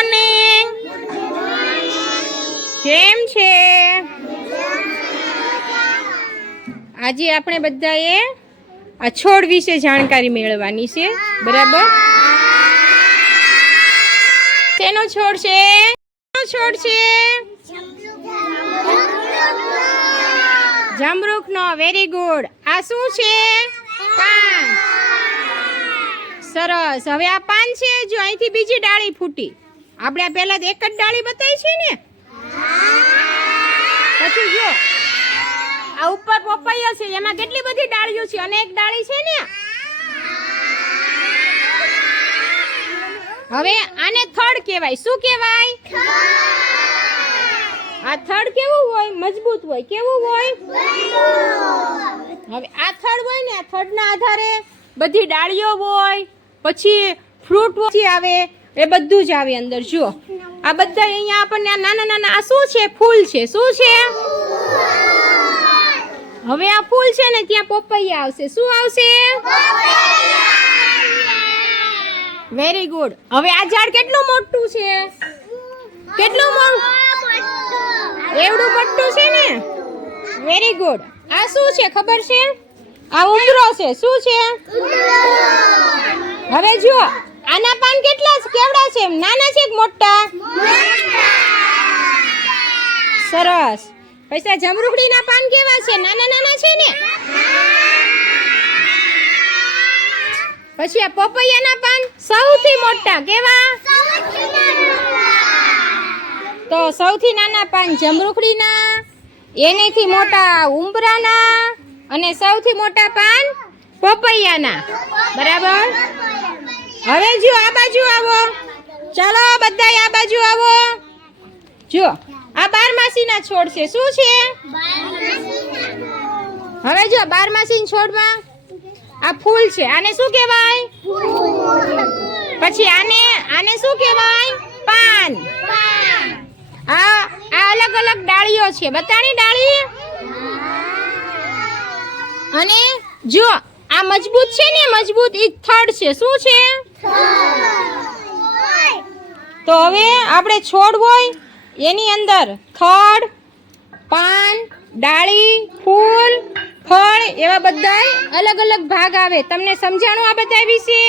Morning. કેમ છે? આજે આપણે બધાએ આ છોડ વિશે જાણકારી મેળવવાની છે, બરાબર? શેનો છોડ છે? છોડ છે જામરૂખનો. Very good. આ શું છે? પાન. સરસ. હવે આ પાન છે, જો અહીંથી બીજી ડાળી ફૂટી. આપણે આ પહેલા એક જ ડાળી બતાવી છે ને, પછી જો આ ઉપર પપૈયો છે, એમાં કેટલી બધી ડાળીઓ છે અને એક ડાળી છે ને. હવે આને થડ કહેવાય. શું કહેવાય? આ થડ કેવું હોય? મજબૂત હોય. કેવું હોય? હવે આ થડ હોય ને, આ થડના આધારે બધી ડાળીઓ હોય, પછી ફ્રૂટ આવે, એ બધું જ આવે અંદર. જો આ બધા અહીંયા આપણને નાના નાના આ શું છે? ફૂલ છે. શું છે? હવે આ ફૂલ છે ને, ત્યાં પપૈયા આવશે. શું આવશે? Very good. હવે આ ઝાડ કેટલું મોટું છે? કેટલું મોટું? એવડું મોટું છે ને. Very good. આ શું છે ખબર છે? આ ઉંદરો છે. શું છે? હવે જો આના પાન કેટલા કેવડા છે? નાના છે કે મોટા? સરસ. પછી જમરૂખડીના પાન કેવા છે? નાના નાના છે ને. પછી આ પપૈયાના પાન સૌથી મોટા. કેવા? તો સૌથી નાના પાન જમરૂખડીના, એનેથી મોટા ઉંબરાના, અને સૌથી મોટા પાન પપૈયાના. બરાબર. હવે જો આ બાજુ આવો. ચાલો બધા આ બાજુ આવો. જો આ બારમાસીના છોડ છે. શું છે? હવે જો બારમાસી છોડમાં આ ફૂલ છે. આને શું કહેવાય? પછી આને શું કહેવાય? પાન. આ અલગ અલગ ડાળીઓ છે. બતાની ડાળી. અને જો આ મજબૂત છે ને, મજબૂત ઈ થડ છે. શું છે? તો હવે આપણે છોડ હોય એની અંદર થડ, પાન, ડાળી, ફૂલ, ફળ એવા બધા અલગ અલગ ભાગ આવે. તમને સમજાણું આ બધા વિશે?